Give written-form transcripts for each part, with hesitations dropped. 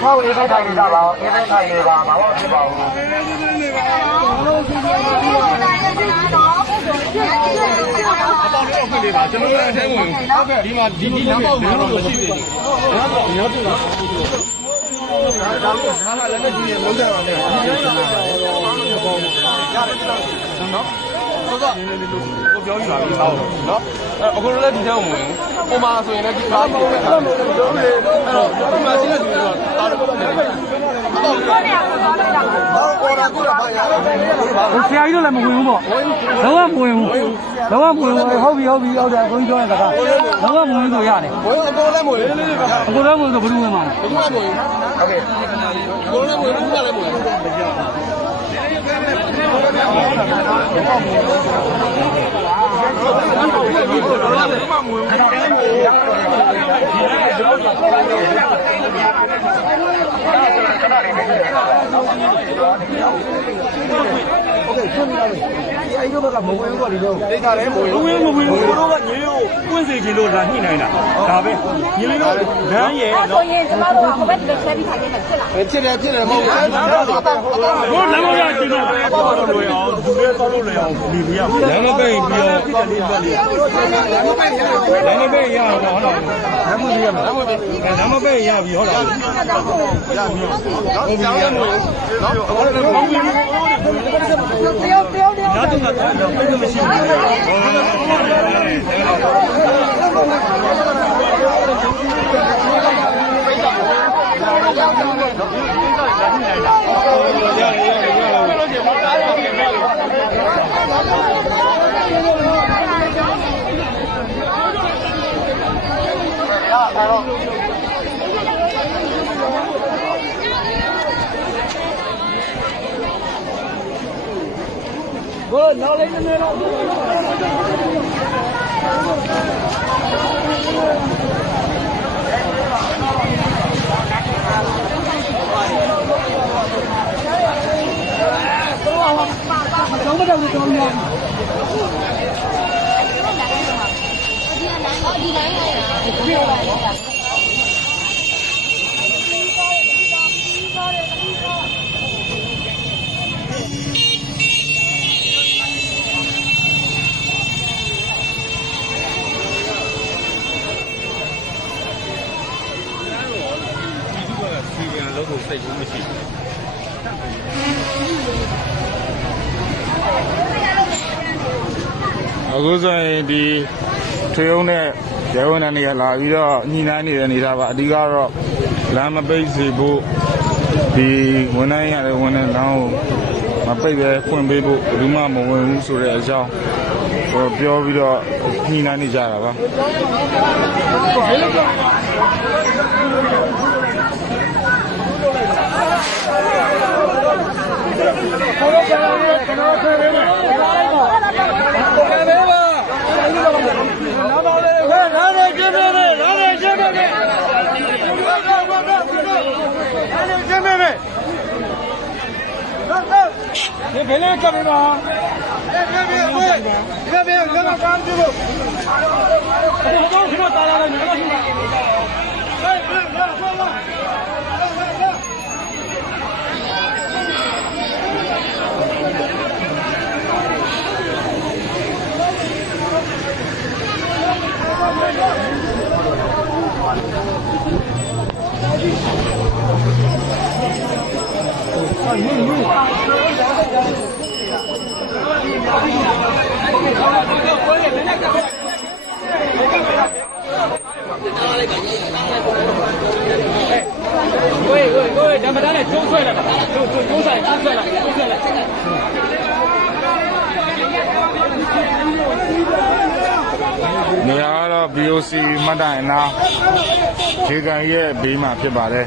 How is it I did about? Is it I did about? Good, now lay in the middle.အခုဆိုရင်ဒီထွေးုံနဲ့ရဲဝန်ထမ်းတွေကလာပြီးတော့ညှိနှိုင်းနေတဲ့အနေထားပါအဓိကတော့လမ်းမပိတ်စေဖို့ဒီဝန်ထမ်းရတယ်ဝန်ထမ်းလောင်းမပိတ်ပဲဖွင့်ပေးဖို့ဘယ်သူမှမဝင်ဘူးဆိုတဲ့အကြောင်းပြောပြီးတော့ညှိနှိုင်းနေကြတာပါCome 你别来干嘛？别，干嘛干这个？我刚听到打了，你干什么？各位，咱们来揪出来了，揪出来了。နေရာကတော့ BOC မှတ်တိုင်နာခေကန်ရဲ့ဘေးမှာဖြစ်ပါတယ်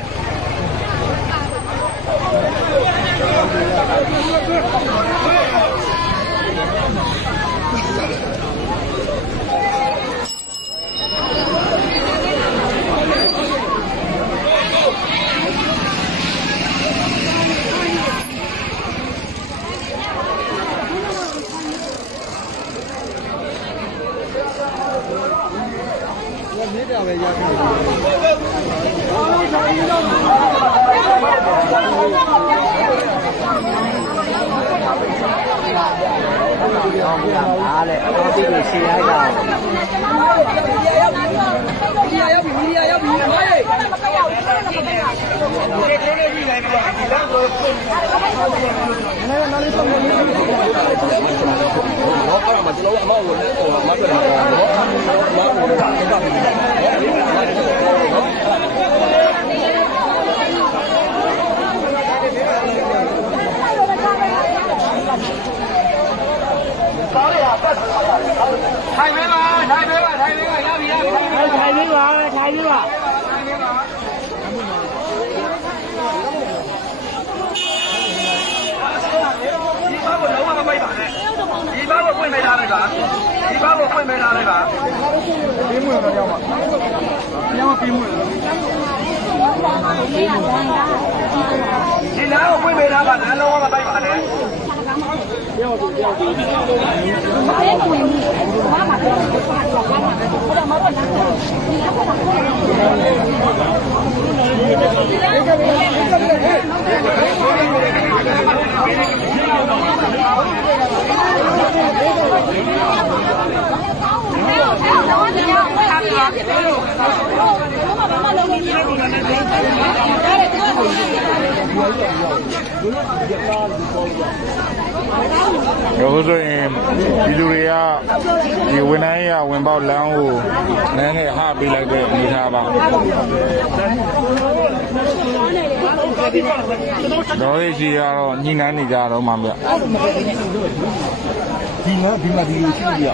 အခုဆိုရင်ဒီလူတွေကဒီဝန်ထမ်းရဝင်ပေါက်လမ်းကိုနည်းနည်းဟပေးလိုက်တဲ့အနေထားပါတော့ရရှိရတော့ညှိနှိုင်းနေကြတော့မှဗျဒီမှာဒီလိုရှိရ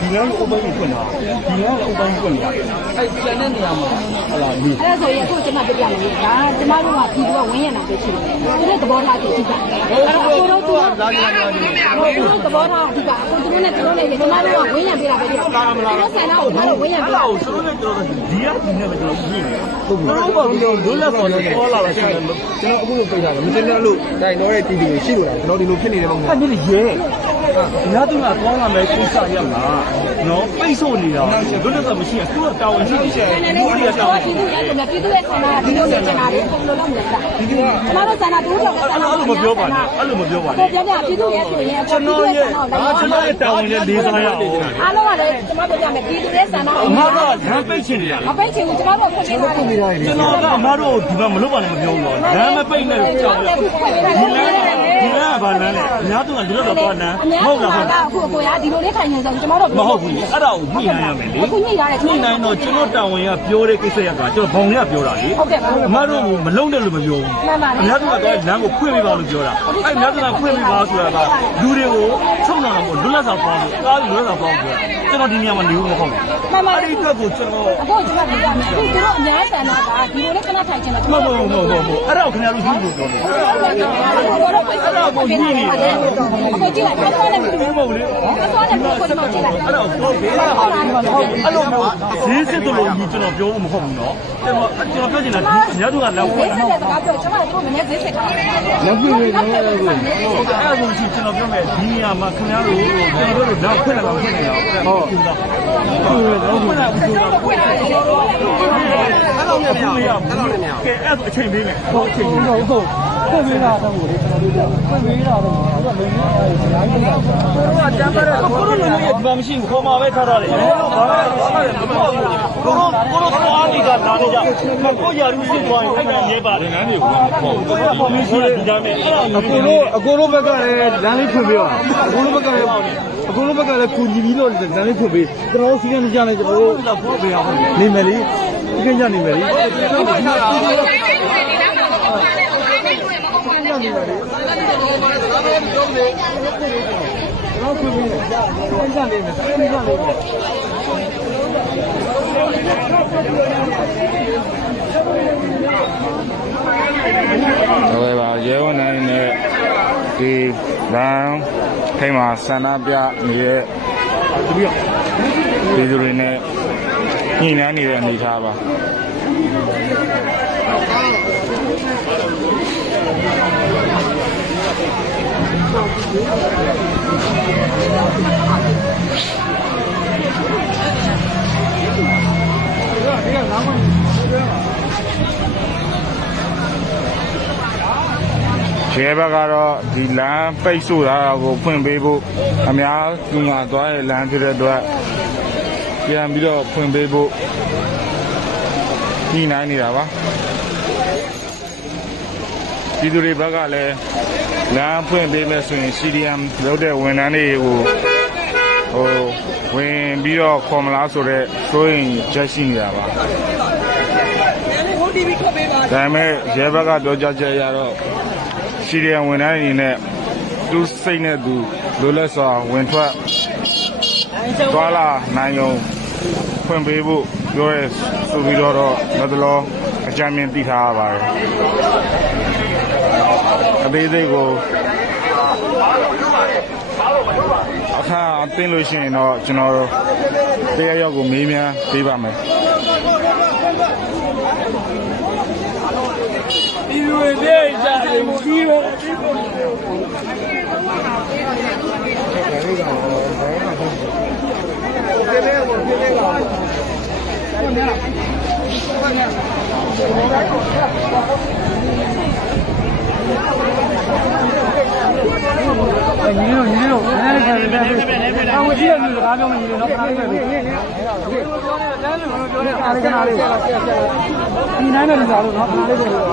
ဒီလမ်းကိုအပိုင်းဖွင့်တာဒီလမ်းကိုအပိုင်းဖွင့်နေတာအဲ့ဒီလမ်းတဲ့နေရာမှာဟုတ်လားဒီအဲ့ဆိုရင်အခုကျွန်မပြပြမယ်ဒါကျမတို့ကပြီးတော့ဝင်းရတာပဲရှိတယ်သူတို့သဘောထားကြည့်ကြတယ်အဲ့တော့အခုတော့သူကလာနေတယ်သဘောထားအဓိကအခုသူတို့နဲ့ကျွန်တော်နဲ့ကျမတို့ကဝင်းရပေးတာပဲဖြစ်တယ်တို့ဆန္ဒကိုငါတို့ဝင်းရပေးတာဆိုတော့ကျွန်တော်ဒီကဒီနဲ့ပဲကျွန်တော်ကြည့်နေဟုတ်ပြီတို့လက်ပေါ်တော့ပေါ်လာတာရှိတယ်ကျွန်တော်အခုလိုပြတာမတင်တယ်လို့တိုင်တော့တဲ့တီဗီကိုရှိလို့လားကျွန်တော်ဒီလိုဖြစ်နေတယ်ပေါ့အဲ့ဒီရဲညတူကသွားလာမယ်ကိစ္စရမှာနော်ပိတ်ဆို့နေတာတို့လက်တော့မရှိဘူးသူကတာဝန်ရှိတယ်ဒီလိုရတာပြည်သူရဲ့ဆန္ဒဒီလိုနေချင်တာလေဘယ်လိုလုပ်မလဲကျမတို့ဆန္ဒတို့တော့အဲ့လိုမပြောပါနဲ့အဲ့လိုမပြောပါနဲ့ပြန်ပြည်သူရဲ့ဆိုရင်ကျွန်တော်ရဲ့တာဝန်နဲ့လေးစားရအောင်အားလုံးကလည်းကျမတို့ပြမယ်ပြည်သူရဲ့ဆန္ဒအမတို့ကလမ်းပိတ်ချင်နေတာမပိတ်ချင်ဘူးကျမတို့ဖွင့်ပေးတာကျွန်တော်ကအမတို့ဒီမှာမလုပ်ပါနဲ့မပြောဘူးလမ်းမပိတ်နဲ့ကြောက်တယ်ဒီလမ်းကဘာလမ်းလဲအများတို့ကဒီလိုတော့သွားလမ်းဟုတ်လားဟုတ်အခုကိုရဒီလိုလေးခိုင်နေဆိုကျမတို့မဟုတ်ဘူးအဲ့ဒါကိုညှိနှိုင်းရမယ်လေအခုညှိရတယ်ညှိနှိုင်းတော့ကျွန်တော်တာဝန်ကပြောတဲ့ကိစ္စရကကျွန်တော်ဘောင်ရပြောတာလေဟုတ်ကဲ့ပါအမတို့ကမလုံးတယ်လို့မပြောဘူးမှန်ပါအများတို့ကတော့လမ်းကိုဖွင့်ပေးပါလို့ပြောတာအဲ့အများတို့ကဖွင့်ပေးပါဆိုတာကလူတွေကိုချုပ်လာတော့လွတ်လပ်စွာပေါင်းလို့ကားလွတ်လပ်စွာပေါင်းပြောကျွန်တော်ဒီနေရာမှာနေဘူးမဟုတ်ဘူးမှန်ပါအဲ့ဒီအတွက်ကိုကျွန်တော်အခုကျွန်တော်ပြောပြမယ်အခုတို့အများဆန္ဒကဒီလိုလေးခဏထိုင်ချင်တယ်မဟုတ်အဲ့ဒါကိုခင်ဗျားတို့ရှိဖို့ပြောတယ်တို့ပိတ်ဆို့ တော့ကိုကြီးနေတယ်ကိုကြီးလိုက်တော့လည်းမတူဘူးလေတော့လည်းကိုကြီးကြည့်လိုက်အဲ့တော့အဲ့လိုဈေးစစ်တို့ကြီးကျွန်တော်ပြောဖို့မဟုတ်ဘူးနော်ကျွန်တော်ပြောချင်တာဒီညတို့ကလောက်ပေါ့နော်စကားပြောကျွန်တော်တို့မနေ့ဈေးစစ်ထားတယ်လောက်ပြီလေနော်အဲ့ဒါကိုကျွန်တော်ပြောမယ်ဒီနေရာမှာခင်ဗျားတို့ကျွန်တော်တို့တော့ဖွင့်လာတော့ဖွင့်နေရအောင်ဟုတ်ဟုတ်တော့ဖွင့်လာဘူးဆိုတော့ဖွင့်လာတယ်အဲ့လိုနဲ့မရဘူးအဲ့လိုနဲ့မရဘူးကဲအဲ့ဒါအချိန်ပေးမယ်ဟုတ်အချိန်ပေးဟုတ်ဖွင့်ပေးတာတော့ကိုလေကျွန်တော်တို့ဖွင့်ပေးတာတော့အဲ့ဒါလုံးဝအများကြီးတော့ကိုတို့ကတမ်းပါတဲ့ကိုတို့လုံးဝဒီမှာမရှိဘူးခေါ်မှာပဲထားရတယ်ကိုတို့သွားနေတာလာနေကြကိုရာလူစစ်သွားရင်အဲ့ဒါရဲပါတယ်ငန်းတွေကိုကိုရဖော်မရှင်ဒီကြမ်းနဲ့အကိုတို့ဘက်ကလည်းလမ်းလေးဖွင့်ပေးပါအကိုတို့ဘက်ကလည်းကူညီပြီးတော့လမ်းလေးဖွင့်ပေးကျွန်တော်တို့စီးကနေကြနေကျွန်တော်တို့ဖော်ပေးအောင်နေမယ်လေဒီကကြနေမယ်လေဟုတ်ပါရဲဝန်ထမ်းနဲ့ဒီလမ်းထိပ်မှာဆန္ဒပြနေတဲ့ဒီလူတွေနဲ့ညှိနှိုင်းနေတဲ့အနေအထားပါရဲဘက်ကတော့ဒီလမ်းပိတ်ဆို့တာကိုဖွင့်ပေးဖို့အများကြီးမှာသွားတဲ့လမ်းဖြစ်တဲ့အတွက်ပြန်ပြီးတော့ဖွင့်ပေးဖို့ညှိနှိုင်းနေတာပါဒီသူတွေဘက်ကလည်းလမ်းဖွင့်ပေးမယ်ဆိုရင် CDM လုပ်တဲ့ဝန်ထမ်းတွေကိုဝင်ပြီးတော့ခေါ်မလားဆိုတော့စိုးရင်ချက်ရှိနေတာပါဒါပေမဲ့ရဲဘက်ကပြောကြားချက်ရတော့စီရီယံဝန်ထမ်းအနေနဲ့သူစိတ်နဲ့သူလိုလက်စွာဝင်ထွက်သွားလာနိုင်အောင်ဖွင့်ပေးဖို့ပြောရဲဆိုပြီးတော့လက်တလောအကြမ်းမြင်သိထားရပါတယ်အသေးစိတ်ကိုအခါအသိလို့ရှိရင်တော့ကျွန်တော်တရားရောက်ကိုမေးမြန်းပေးပါမယ်ဒီလိုနဲ့ကြာတယ်ကြီးပဲညီတို့နည်းနည်းဆက်တယ်အဝကြီးရမျိုးစကားပြောမယ်ညီတို့နော်ခဏလေးပဲပြောတယ်အားလေးခဏလေးဒီနိုင်တဲ့လူစားလို့နော်ခဏလေးပဲပြော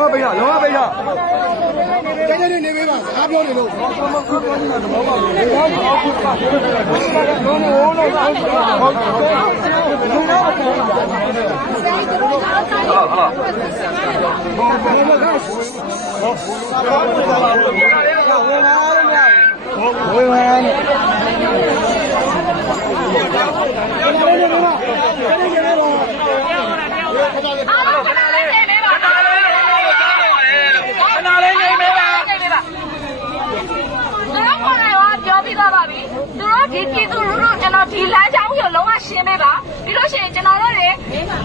လောပေးရကျန်နေပေးပါစကားပြောနေလို့ဝေးဝေးနဲ့ပြောပြီးသွားပါ ရှင်းပေးပါပြီးလို့ရှိရင်ကျွန်တော်တို့တွေ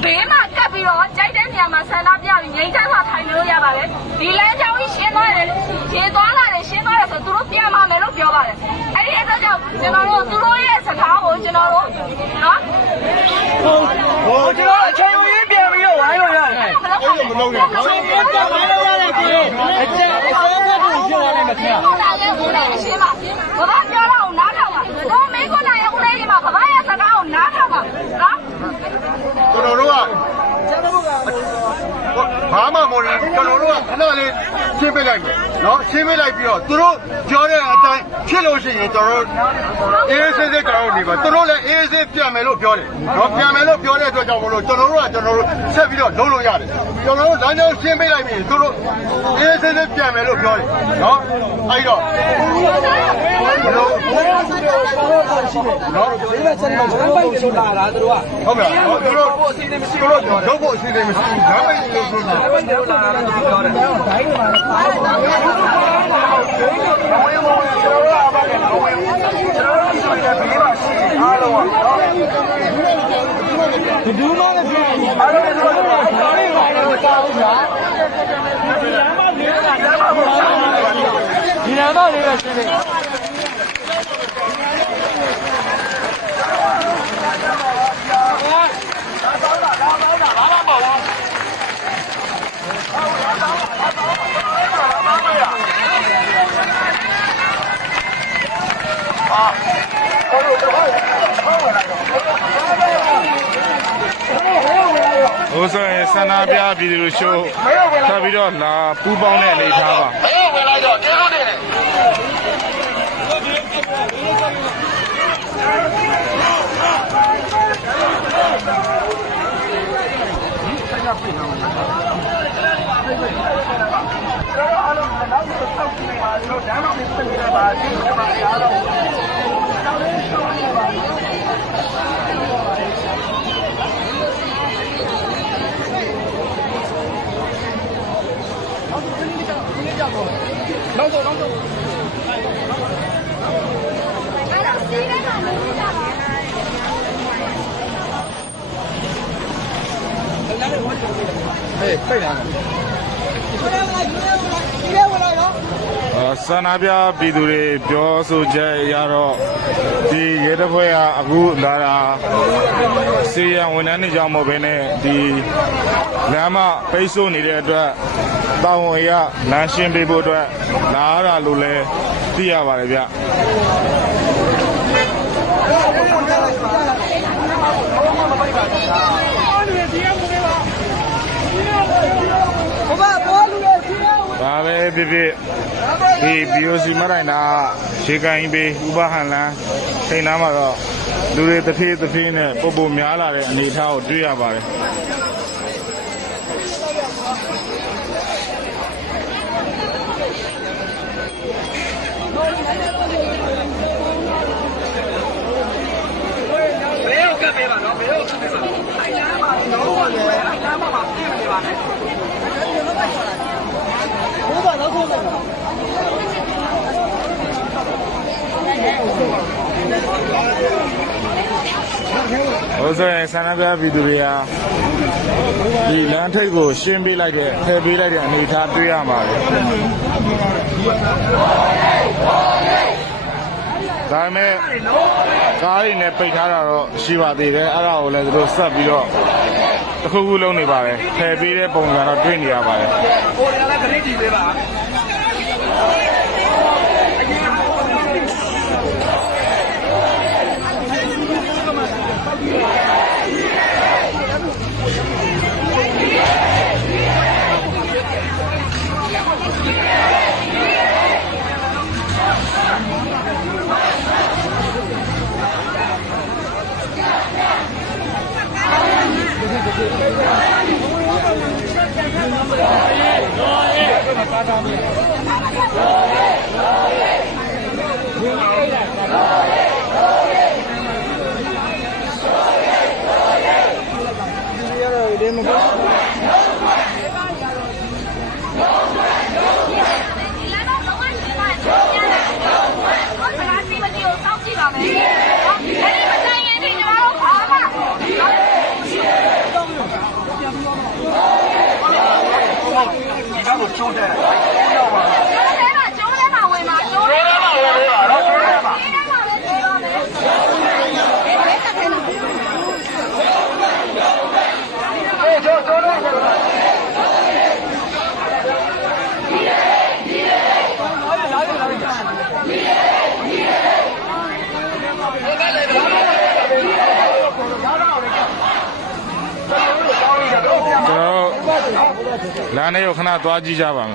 ဘေးမှာကပ်ပြီးတော့ကြိုက်တဲ့နေရာမှာဆန္ဒပြပြီးငြိမ်းချမ်းစွာထိုင်လို့ရပါတယ်ဒီလမ်းကြောင်းကြီးရှင်းသွားတယ်ရှင်းသွားလာတယ်ရှင်းသွားတယ်ဆိုသူတို့ပြန်มาမယ်လို့ပြောပါတယ်အဲ့ဒီအတွက်ကြောင့်ကျွန်တော်တို့သူတို့ရဲ့စကားကိုကျွန်တော်တို့နော်ဟိုကျွန်တော်အချိန်ရင်းပြန်ပြီးတော့ဝိုင်းလို့ရတယ်မလုပ်နဲ့အချိန်ရင်းပြန်ဝိုင်းလို့ရတယ်ကိုအကျဉ်းဖတ်ဖို့ပြောရမယ်ခင်ဗျာဟုတ်လားလေကိုလည်းရှင်းပါဘာမှပြောတော့နားထောင်ပါတော့မင်းကိုလည်းဦးလေးဒီမှာဘာရဲ့စကားကိုနားထောင်ပါနော်ကျွန်တော်တို့ကဘာမှမဟုတ်ဘူးကျွန်တော်တို့ကခဏလေးရှင်းပေးလိုက်မယ်နော်ရှင်းပေးလိုက်ပြီးတော့သူတို့ပြောတဲ့အတိုင်းဖြစ်လို့ရှိရင်ကျွန်တော်တို့အေးစစ်စစ်ကျွန်တော်တို့နေပါသူတို့လည်းအေးစစ်ပြန်မယ်လို့ပြောတယ်နော်ပြန်မယ်လို့ပြောတဲ့အတွက်ကြောင့်မလို့ကျွန်တော်တို့ဆက်ပြီးတော့လုံးလို့ရတယ်ကျွန်တော်တို့လမ်းကြောင်းရှင်းပေးလိုက်ပြီးသူတို့အေးစစ်စစ်ပြန်မယ်လို့ပြောတယ်နော်အဲ့တော့နော်ဒီမှာဆက်တော့ဘာပိုင်လို့လာတာတို့ကဟုတ်ကဲ့သူတို့ရုပ်ဖို့အစီအစဉ်မရှိဘူးဒါပေမဲ့လို့ဆိုတော့ဘာပိုင်လို့လာတာတို့ပြောတယ်ဒိုင်းမှာအားလုံးကဒူးမလည်းပြည့်အားလုံးကဘာလို့ပါလို့ကောင်းတာဒီလမ်းတော့လေးပဲရှင်းနေဟိုဆိုရင်ဆန္ဒပြပြည်သူတို့ရှိုးထပ်ပြီးတော့လာပူပေါင်းတဲ့အနေထားပါဝင်လိုက်တော့ကျေးဇူးတင်တယ်နောက်တော့နောက်တော့အဲ့တော့စီးတဲ့မှာမလို့ကြပါဟေးဖိတ်လာဆန္ဒပြပြည်သူတွေပြောဆိုချက်ရတော့ဒီရဲတပ်ဖွဲ့ကအခုလာတာစီရန်ဝန်ထမ်းတွေကြောင့်မဟုတ်ဘဲနဲ့ဒီလမ်းမပိတ်ဆို့နေတဲ့အတွက်တာဝန်ရလမ်းရှင်းပေးဖို့အတွက်လာရတာလို့လည်းသိရပါတယ်ဗျဒါပဲဖြစ်ဖြစ်ဒီ BOC မတိုင်းတာရှေကန်ကြီးပေးဥပဟန်လန်းထိန်းနာမှာတော့လူတွေတစ်ဖြည်းနဲ့ပုံများလာတဲ့အနေအထားကိုတွေ့ရပါတယ်ဘယ်ဟုတ်ကဲ့ပေးပါနော်ဘယ်ဟုတ်ကဲ့ပေးပါအဲ့လမ်းမှာတော့ဘာလဲအဲ့လမ်းမှာပြင်နေပါနဲ့ဘိုးကတော့ဆုံးတယ်ဟိုဆိုရင်ဆန္ဒပြပြည်သူတွေကဒီလမ်းထိပ်ကိုရှင်းပေးလိုက်တဲ့ထည့်ပေးလိုက်တဲ့အနေအထားတွေ့ရပါတယ်ဒါပေမဲ့ကားတွေနဲ့ပိတ်ထားတာတော့ရှိပါသေးတယ်အဲ့ဒါကိုလည်းသူတို့ဆက်ပြီးတော့တစ်ခုခုလုံးနေပါတယ်ထည့်ပေးတဲ့ပုံစံတော့တွေ့နေရပါတယ်ဟိုလည်းခရစ်တီပေးပါအဲ့ဒီမတိုင်ရင်ဒီကျွန်တော်တို့ဘာမှ抽的。来，那有看他多几家吧？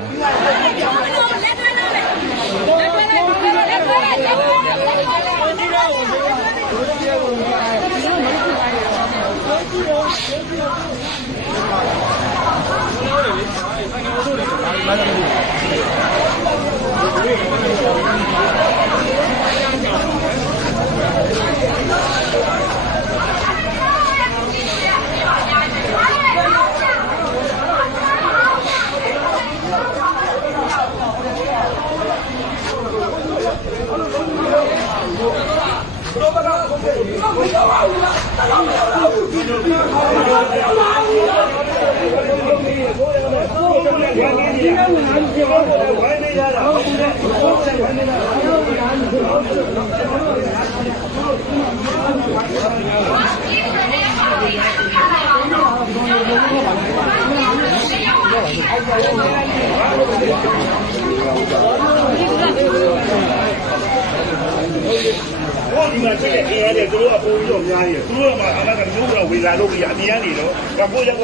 我你们这个天的，都要不用家的，都要嘛，那个牛肉为啥都一样，一样的咯？我不要，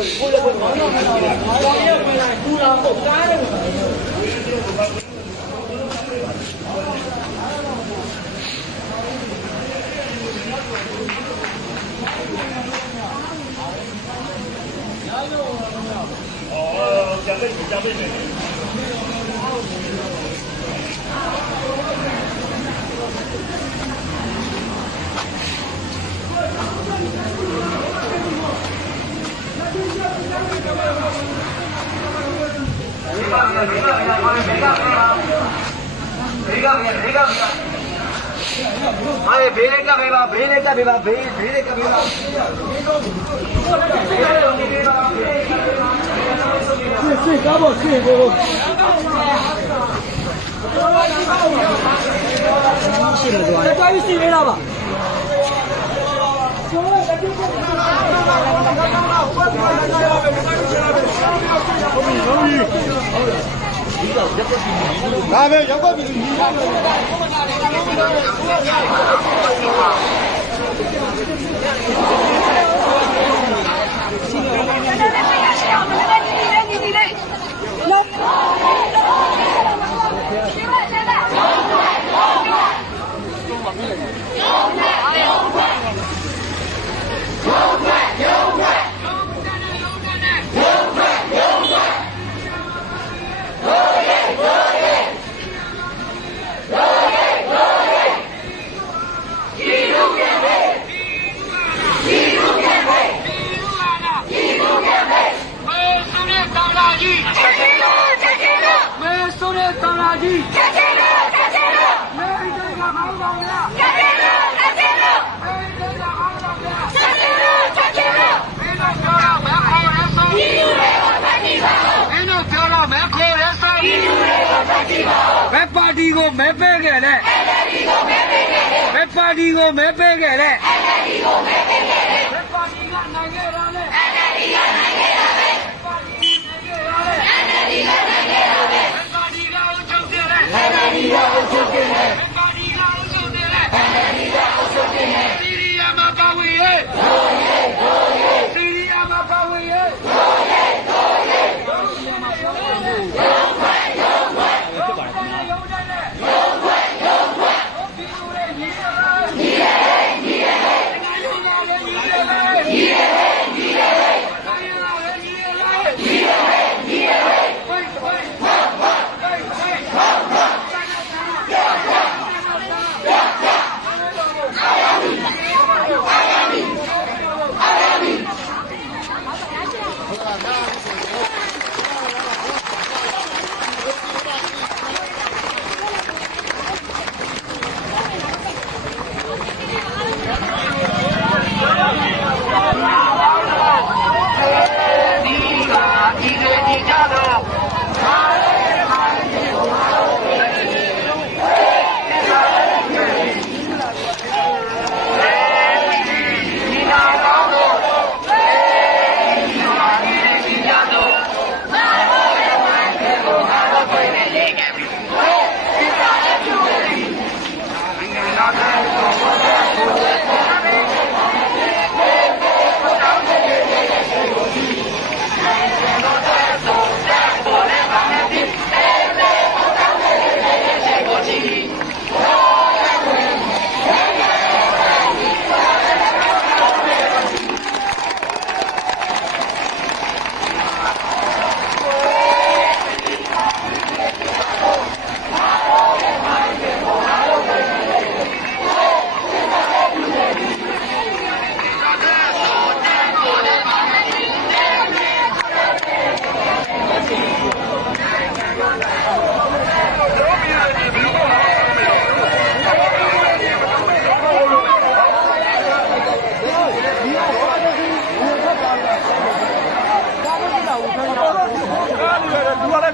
哦，加倍。哎，别的干没吧？别的干没吧？别的干没吧？是干不？是不？是的，对吧？关于视频了吧？那边阳光比你好。मैं पार्टी को मैं पे गए मैं पार्टी को मैं पे गए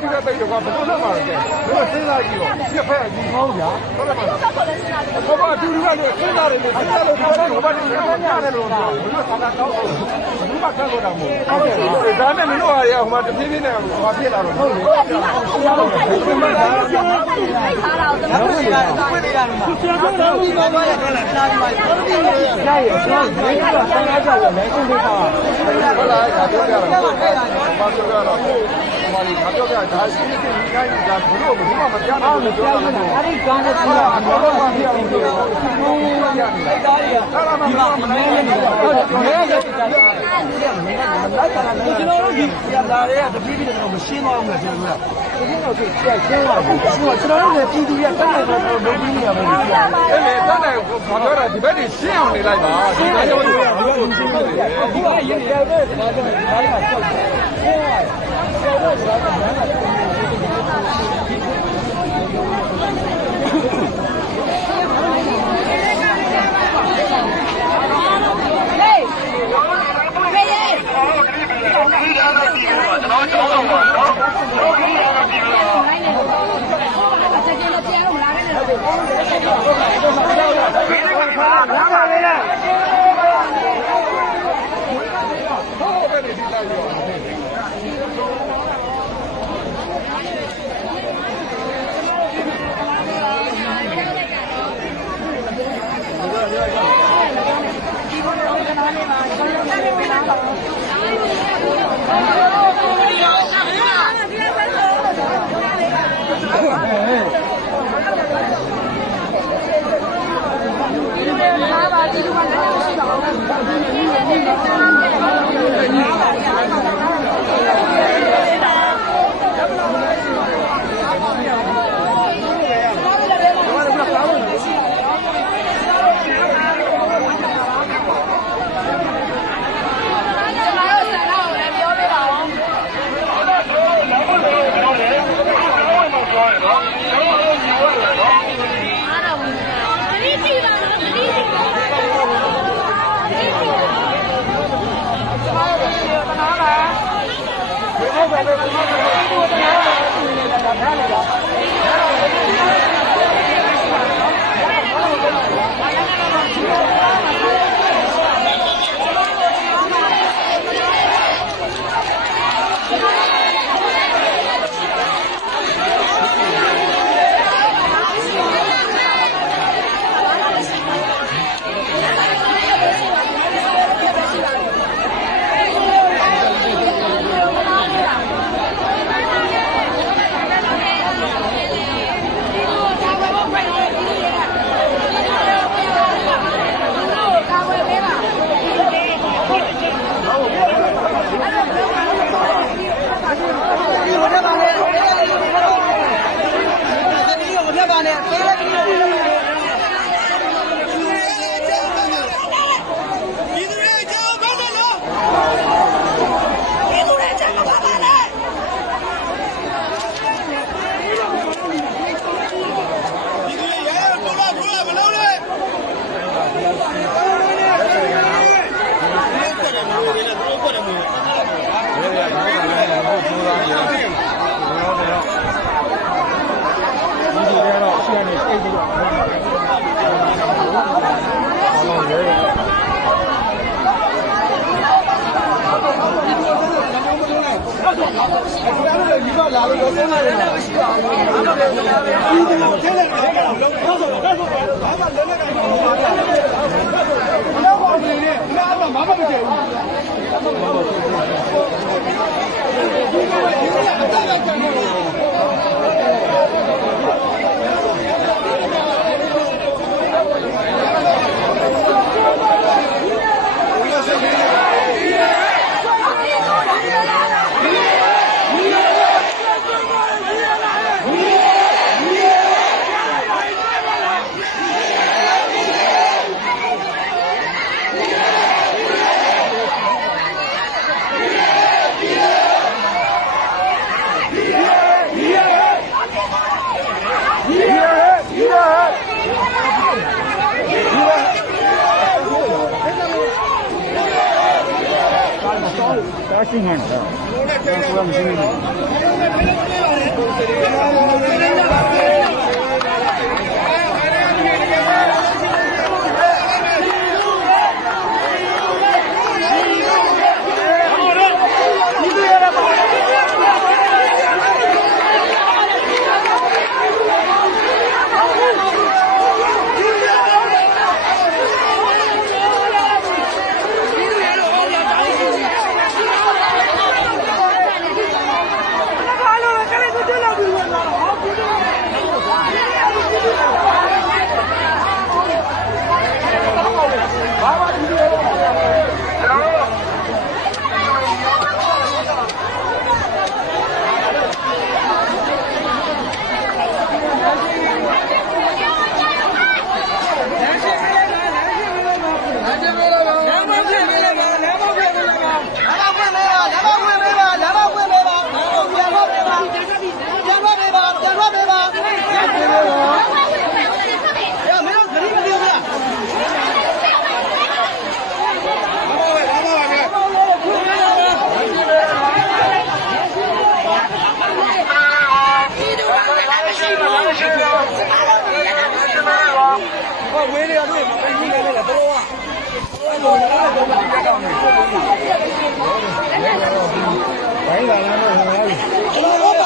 ဒီကတိတ်တော့ဘယ်လိုလုပ်မှာလဲဒါစဉ်းစားကြည့်တော့ပြက်ဖက်ကြီးဟောဗျာဟုတ်တယ်မလားဘောဘာတူတူကလည်းစဉ်းစားတယ်လေစဉ်းစားလို့ဘောဘာဘာတူတူကရတယ်လို့ဘယ်လိုသာသာကောင်းဘူးဘာခံလို့တော့မဟုတ်ဘူးဒါနဲ့မင်းတို့ဟာရဟိုမှာတပြေးပြေးနဲ့ဟိုဖြစ်လာတော့ဟုတ်လေဟုတ်တယ်ထားတာကိုကျွန်တော်တို့ကတွေ့နေရတယ်မှာကျွန်တော်တို့ဒီမှာတော့လာလာဒီမှာတော်တော်ကြီးရရကျွန်တော်ဒီကတော့ဆန်းကားကြောက်ရလဲကိုလေးပါဟုတ်လားဒါပြောကြတာဘာပြောကြတော့ဟိုမှာပြောကြတာရှိနေတယ်ဒီတိုင်းဒါဘလို့ဘယ်မှမကြားနိုင်ဘူးပြောတာအဲ့ဒီကောင်းတဲ့ကြီးကအတော်တော်ပြအောင်ပြောတယ်ဘုံရရတယ်အဲ့ဒါတွေကဒီမှာမနေနေတော့ဟုတ်တယ်မဲရတဲ့ကြားတယ်ကျွန်တော်တို့ဒီရတာတွေကတပြေးပြေးတော့မရှင်းသွားအောင်လေကျွန်တော်တို့ကဒီကတော့ရှင်းသွားဘူးကျွန်တော်တို့လည်းပြည်သူတွေကတတ်နိုင်တော့လုပ်ပြီးနေရမယ်အဲ့လေတတ်နိုင်ဘာပြောတာဒီဘက်တွေရှင်းအောင်နေလိုက်ပါဒီဘက်တွေဒီဘက်တွေရှင်းနေတယ်ဒီကရရပဲဒါကြောင့်ဒါကကြောက်တယ်ရှိနေတယ်ကိုယ်ကမရှိနေဘူး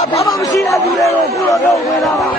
爸爸不是那主人，我不知道回来了。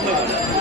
Gracias.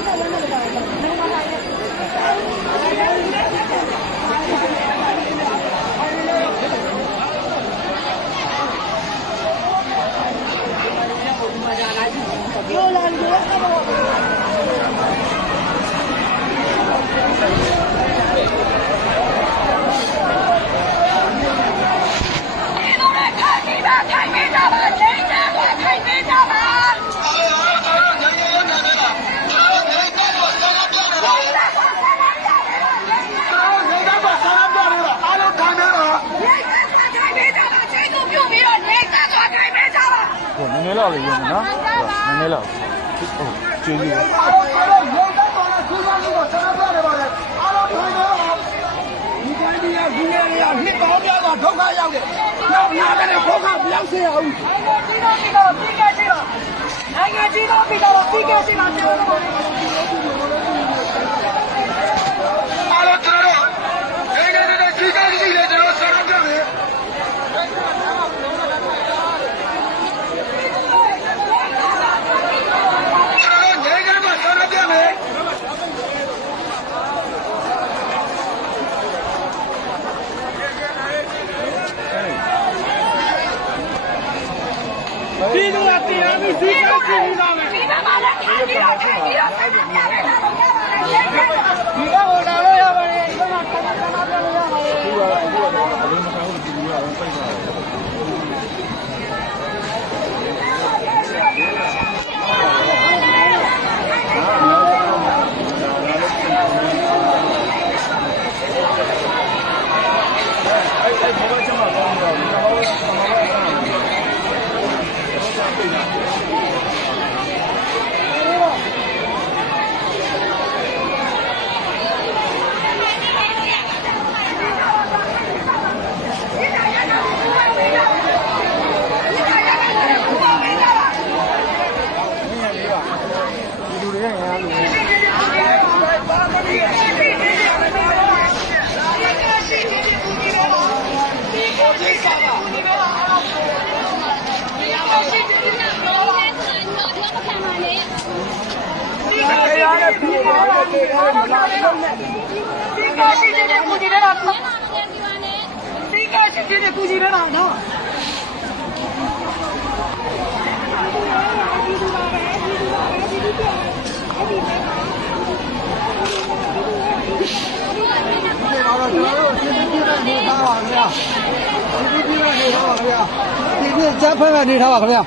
没老的用呢，没老，哦，就有。ဒီလိုအတရားကြီးစီးကားစီးနေတာပဲဒီမှာလည်းဒီတော့ဒီတော့ဒီတော့ဒီတော့လာလို့ရပါတယ်ဒီမှာခဏခဏပြန်လို့ရပါတယ်ဒီတော့အရင်မဆောင်ဘူးဒီလိုရအောင်ပြိုက်ပါကျန်းဖက်နေထားပါခင်ဗျာ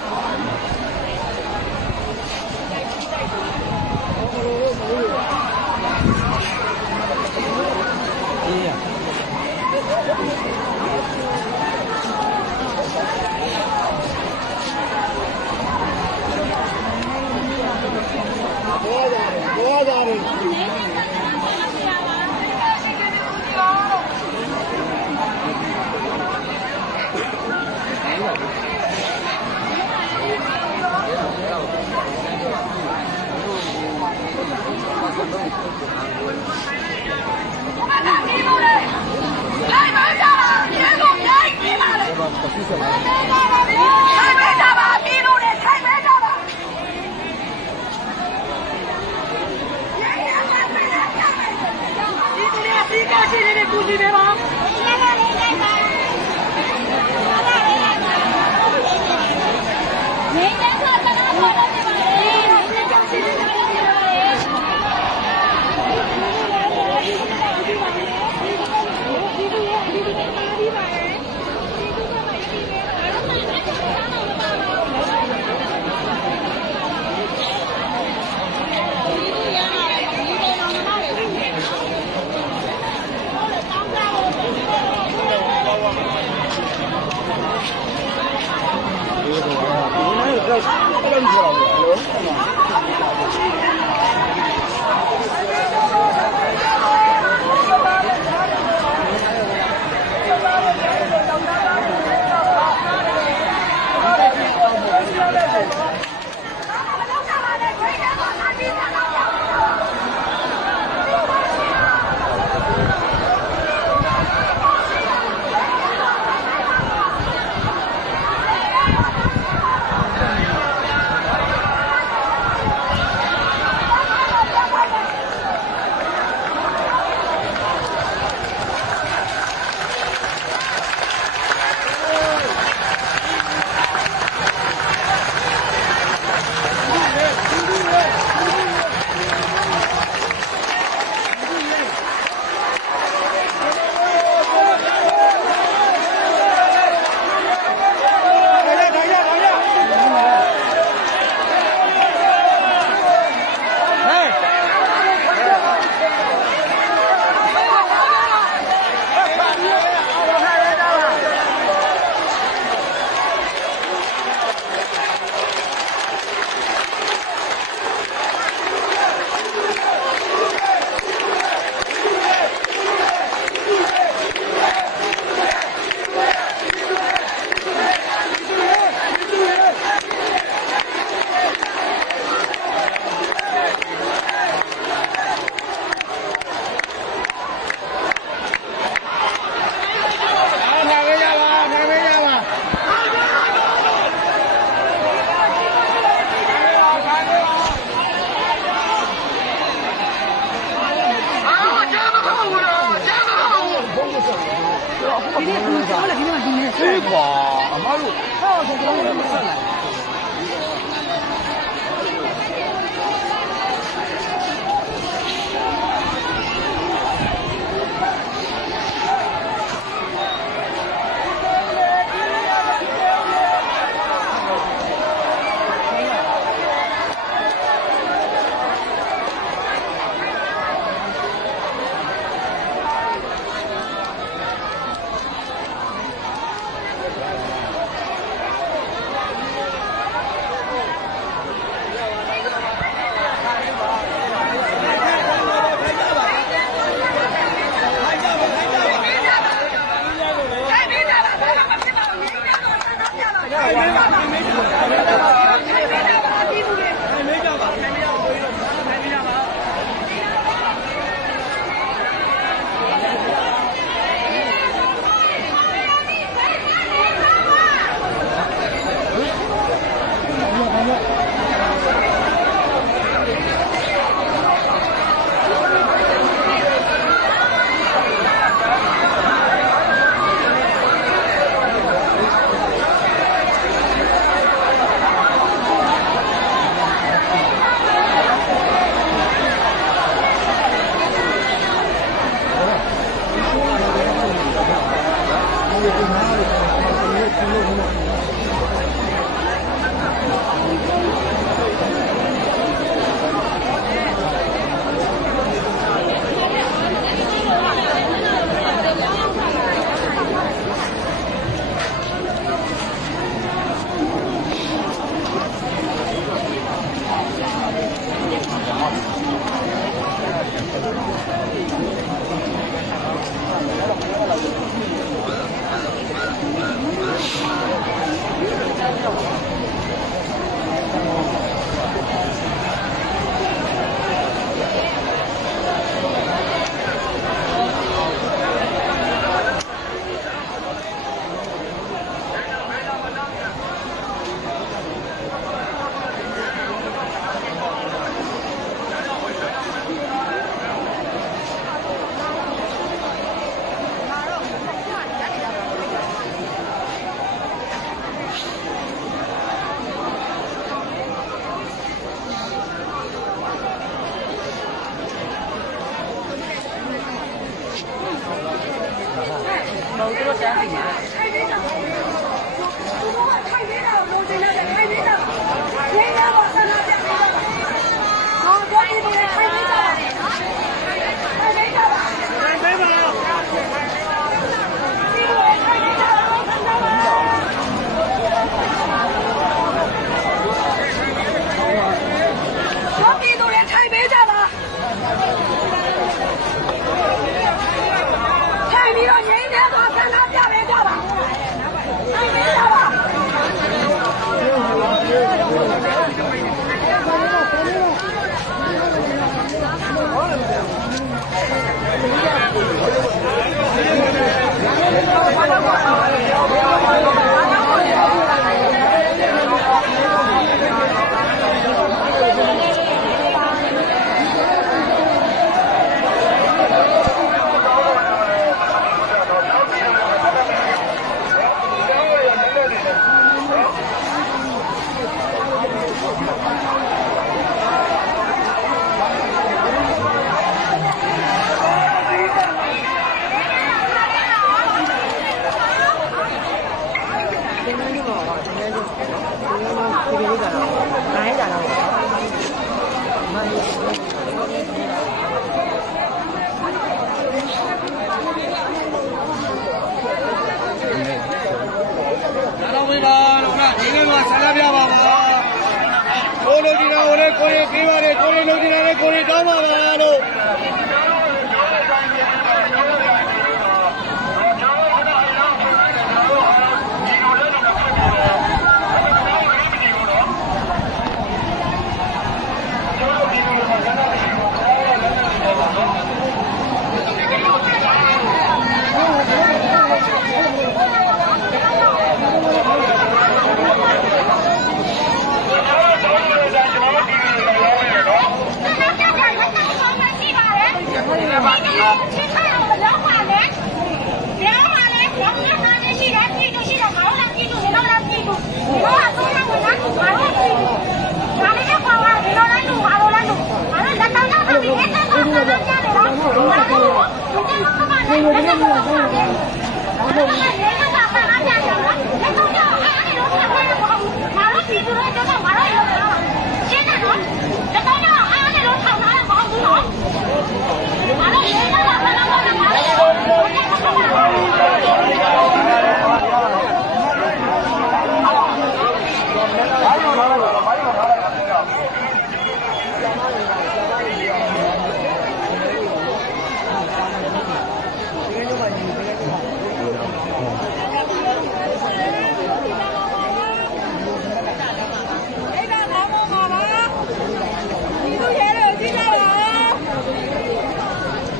ဘာလို့ဟောကျွန်တော်တို့မဆက်နိုင်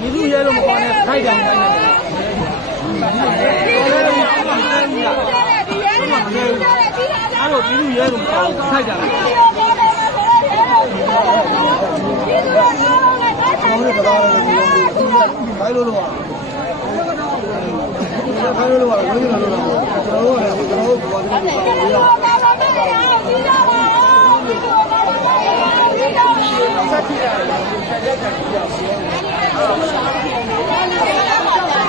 你路也那么高呢，太阳太阳。他说一路也那么高，太阳。来路路啊！来路路啊！来路路啊！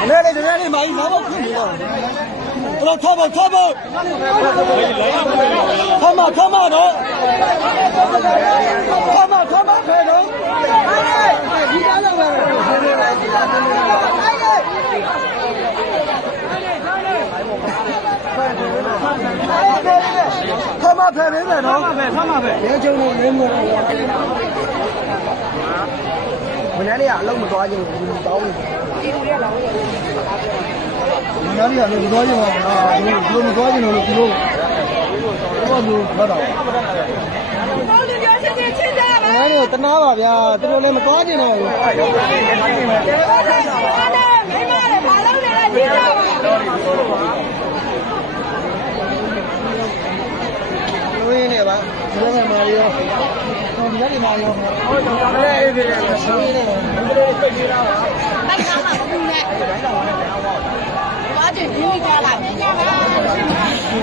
来来，买一毛毛可以了。我掏吧，掏吧，掏嘛，掏嘛的，掏嘛，掏嘛开的。他妈拍没拍着？他妈拍。别叫我没摸。我那里啊，老没抓紧，我刀。我那里啊，老抓紧嘛，啊，老没抓紧了，就我就拿到。那你等哪吧呀？这个来没抓紧了。我也来吧，这边买的，这边买的，哎，别别，手里的，来拿嘛，不用来，我这给你家了，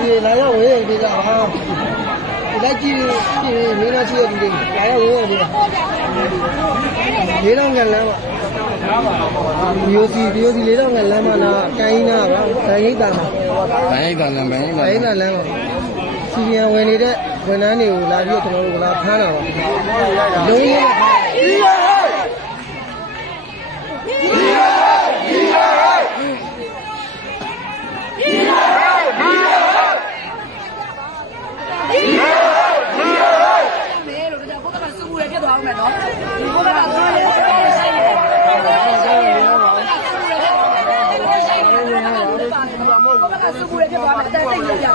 你来要我也这个哈，你来几没拿几个的，来要我也的，没让人来嘛。điều gì lấy đâu ngày làm mà là cái nào đó cái đàn làm khi nhà quên đi đấy quên anh nhiều là điều tụi nó là phá nào đúng như sư phụ để cho bà mẹ tay tay nhiều nhỉ?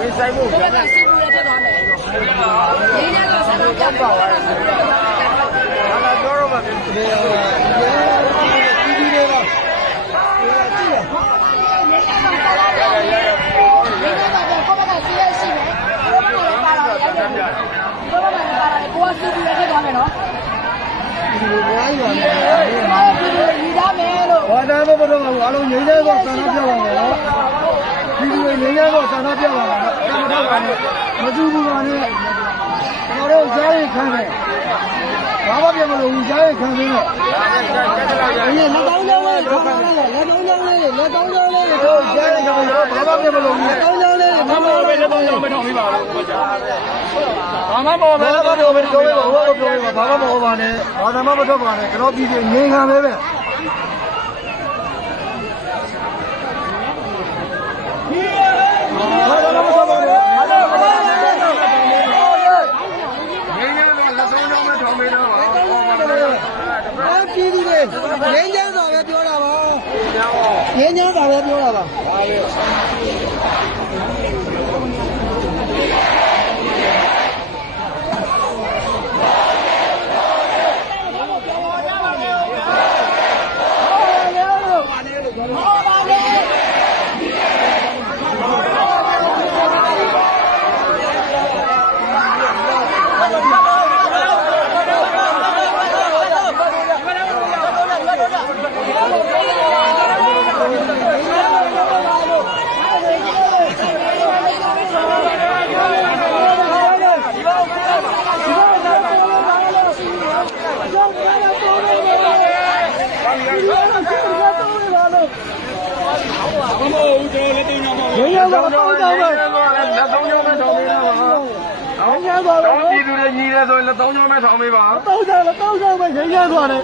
Cái sai mù. Cô bác sư phụ để cho bà mẹ. Đi nha rồi sao không bảo à? Nó là đó rồi mà. Đi đi đi mà. Cô bác sư phụ để cho bà mẹ nó. Wah, dah apa betul? Kalau nyanyi kok sana piawang, video nyanyi kok sana piawang. Kamu tahu kan? Maju bukan ni. Kalau jari kan? Apa dia malu jari kan? Ini ledang jari, ledang jari. Jari kan? Apa dia malu? Ledang jari. Mama bawa ledang jari, betul ni bawa. Mama bawa ledang jari, betul ni bawa. Mama bawa ni, mama betul bawa ni. Kalau video nyanyi kan bebe. Nhớ nhớ rồi béပြောတာပါnhớ nhớတာပဲပြောတာပါ人家说都交呗，လက်သုံးကြောင်းမဲ့ထောင်ပေးတာပါ人家说တော့ပြည်သူတွေညီတယ်ဆိုရင်လက်သုံးကြောင်းမဲ့ထောင်ပေးပါ都交了，都交呗，人家说的。က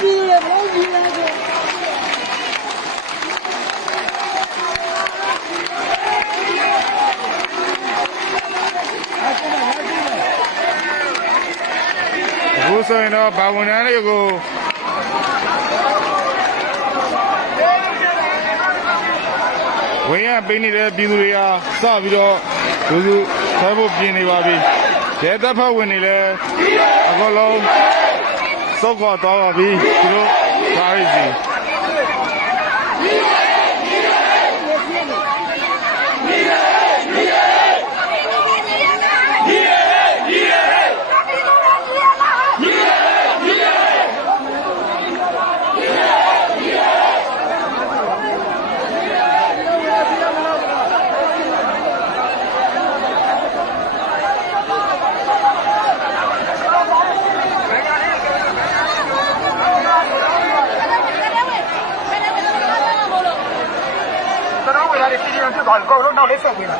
ပြီးရဘယ်ကြီးလဲဆို အခုဆိုရင်တော့ဘာဝန်ထမ်းတွေကိုဝင်ရပေးနေတဲ့ပြည်သူတွေကစပြီးတော့လူစုဆွဲဖို့ပြင်နေပါပြီရဲတပ်ဖွဲ့ဝင်တွေလည်းအကုန်လုံးစောက်ခွာသွားပါပြီသူတို့ကားရည်စီဖြစ်သွားပြီကိုယ်လုံးနောက်လေးဆက်ပေးတာ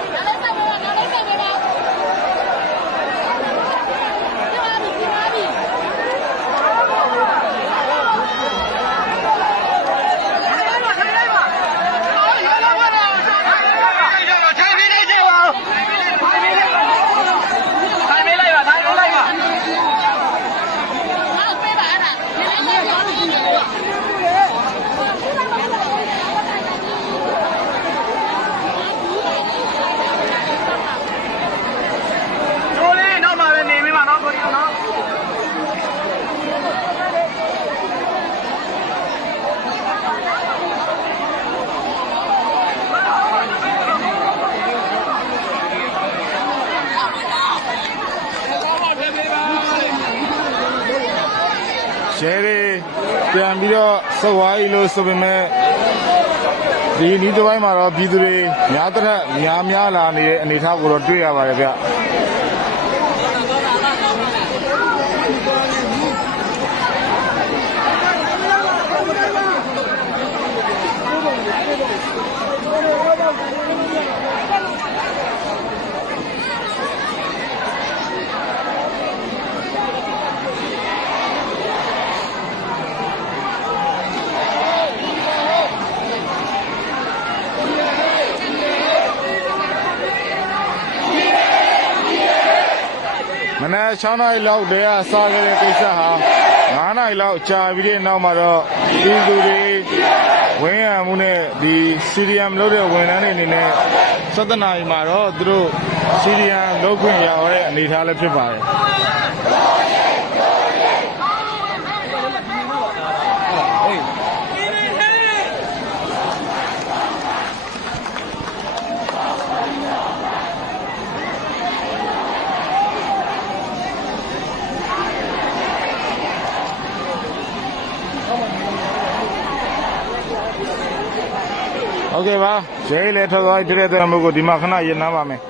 ရဲတွေပြန်ပြီးတော့စဝိုင်းလို့ဆိုပေမဲ့ဒီနီးတစ်ပိုင်းမှာတော့ပြည်သူတွေများတဲ့များလာနေတဲ့အနေအထားကိုတော့တွေ့ရပါတယ်ဗျမနက်6 နာရီလောက်တည်းကစခဲ့တဲ့ကိစ္စဟာ9 နာရီလောက်ကြာပြီးတဲ့နောက်မှာတော့ပြည်သူတွေဝင်းရမှုနဲ့ဒီ CDM လုပ်တဲ့ဝန်ထမ်းတွေအနေနဲ့7 နာရီမှာတော့သူတို့ CDM လုပ်ခွင့်ရတဲ့အနေအထားလည်းဖြစ်ပါတယ်โอเคပါရဲလည်းထွက်သွားပြီဖြစ်တဲ့အတွက်မို့ကိုဒီမှာခဏရင်နားပါမယ်